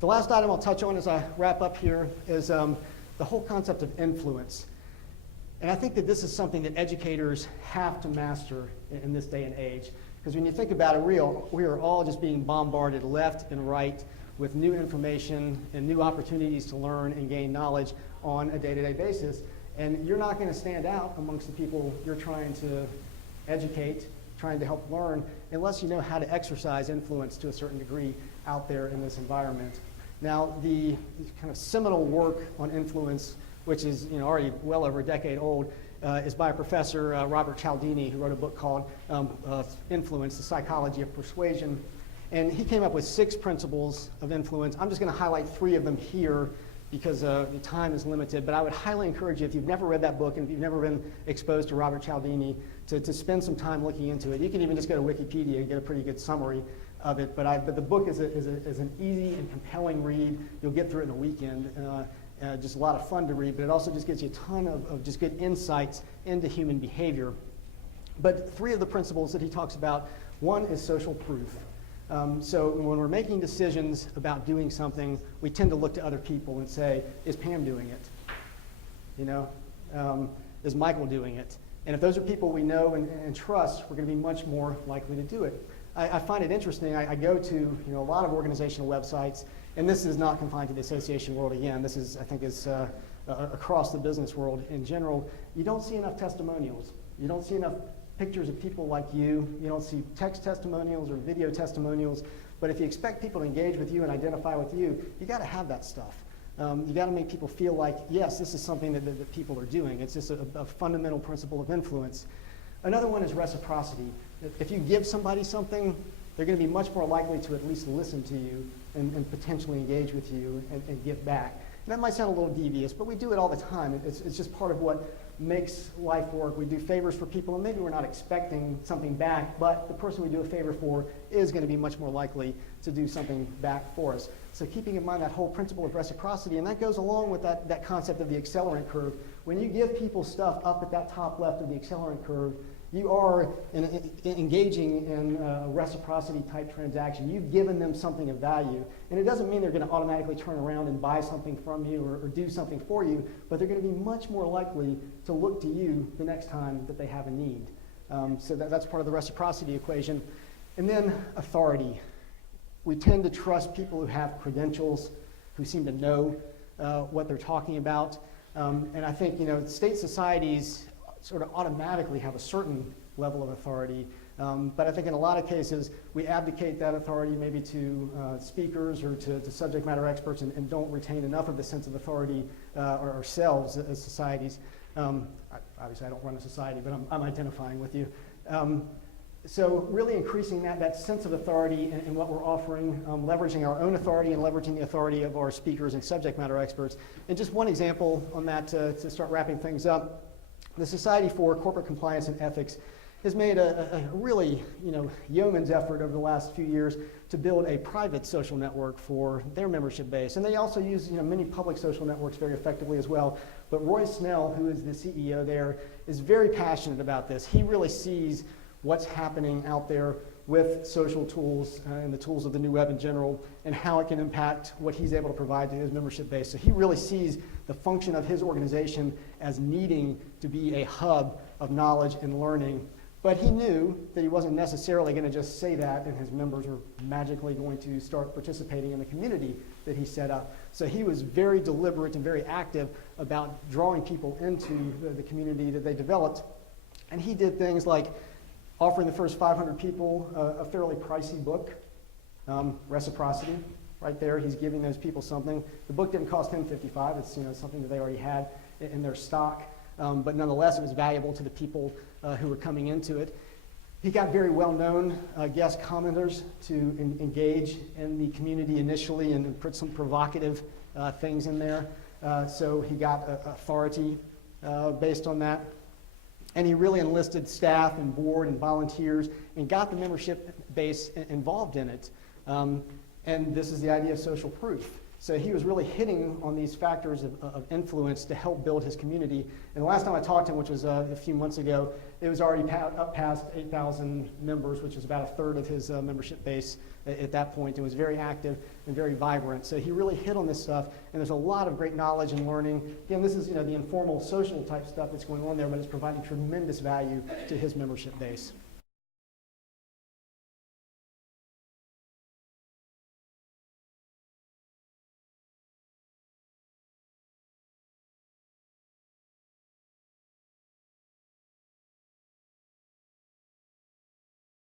The last item I'll touch on as I wrap up here is the whole concept of influence. And I think that this is something that educators have to master in this day and age. Because when you think about it, we are all just being bombarded left and right with new information and new opportunities to learn and gain knowledge on a day-to-day basis. And you're not going to stand out amongst the people you're trying to educate, trying to help learn, unless you know how to exercise influence to a certain degree out there in this environment. Now, the kind of seminal work on influence, which is already well over a decade old, is by a professor, Robert Cialdini, who wrote a book called Influence, the Psychology of Persuasion. And he came up with 6 principles of influence. I'm just going to highlight 3 of them here because the time is limited, but I would highly encourage you, if you've never read that book and if you've never been exposed to Robert Cialdini, to spend some time looking into it. You can even just go to Wikipedia and get a pretty good summary of it, but the book is an easy and compelling read. You'll get through it in a weekend. Just a lot of fun to read, but it also just gives you a ton of just good insights into human behavior. But 3 of the principles that he talks about, one is social proof. So when we're making decisions about doing something, we tend to look to other people and say, is Pam doing it? Is Michael doing it? And if those are people we know and trust, we're going to be much more likely to do it. I find it interesting. I go to a lot of organizational websites, and this is not confined to the association world again. This is, I think, is across the business world in general. You don't see enough testimonials. You don't see enough pictures of people like you. You don't see text testimonials or video testimonials. But if you expect people to engage with you and identify with you, you got to have that stuff. You got to make people feel like, yes, this is something that people are doing. It's just a fundamental principle of influence. Another one is reciprocity. If you give somebody something, they're going to be much more likely to at least listen to you and potentially engage with you and give back. And that might sound a little devious, but we do it all the time. It's just part of what makes life work. We do favors for people, and maybe we're not expecting something back, but the person we do a favor for is going to be much more likely to do something back for us. So keeping in mind that whole principle of reciprocity, and that goes along with that concept of the accelerant curve. When you give people stuff up at that top left of the accelerant curve, you are engaging in a reciprocity type transaction. You've given them something of value. And it doesn't mean they're going to automatically turn around and buy something from you or do something for you, but they're going to be much more likely to look to you the next time that they have a need. So that's part of the reciprocity equation. And then authority. We tend to trust people who have credentials, who seem to know what they're talking about. And I think, state societies sort of automatically have a certain level of authority. But I think in a lot of cases, we abdicate that authority maybe to speakers or to subject matter experts and don't retain enough of the sense of authority ourselves as societies. Obviously, I don't run a society, but I'm identifying with you. So really increasing that sense of authority in what we're offering, leveraging our own authority and leveraging the authority of our speakers and subject matter experts. And just one example on that to start wrapping things up. The Society for Corporate Compliance and Ethics has made a really yeoman's effort over the last few years to build a private social network for their membership base. And they also use many public social networks very effectively as well. But Roy Snell, who is the CEO there, is very passionate about this. He really sees what's happening out there with social tools and the tools of the new web in general and how it can impact what he's able to provide to his membership base. So he really sees the function of his organization as needing to be a hub of knowledge and learning. But he knew that he wasn't necessarily going to just say that and his members were magically going to start participating in the community that he set up. So he was very deliberate and very active about drawing people into the community that they developed. And he did things like offering the first 500 people a fairly pricey book, Reciprocity. Right there, he's giving those people something. The book didn't cost him $55. It's something that they already had in their stock. But nonetheless, it was valuable to the people who were coming into it. He got very well-known guest commenters to engage in the community initially and put some provocative things in there. So he got authority based on that. And he really enlisted staff and board and volunteers and got the membership base involved in it. And this is the idea of social proof. So he was really hitting on these factors of influence to help build his community. And the last time I talked to him, which was a few months ago, it was already up past 8,000 members, which is about a third of his membership base at that point. It was very active and very vibrant. So he really hit on this stuff, and there's a lot of great knowledge and learning. Again, this is the informal social type stuff that's going on there, but it's providing tremendous value to his membership base.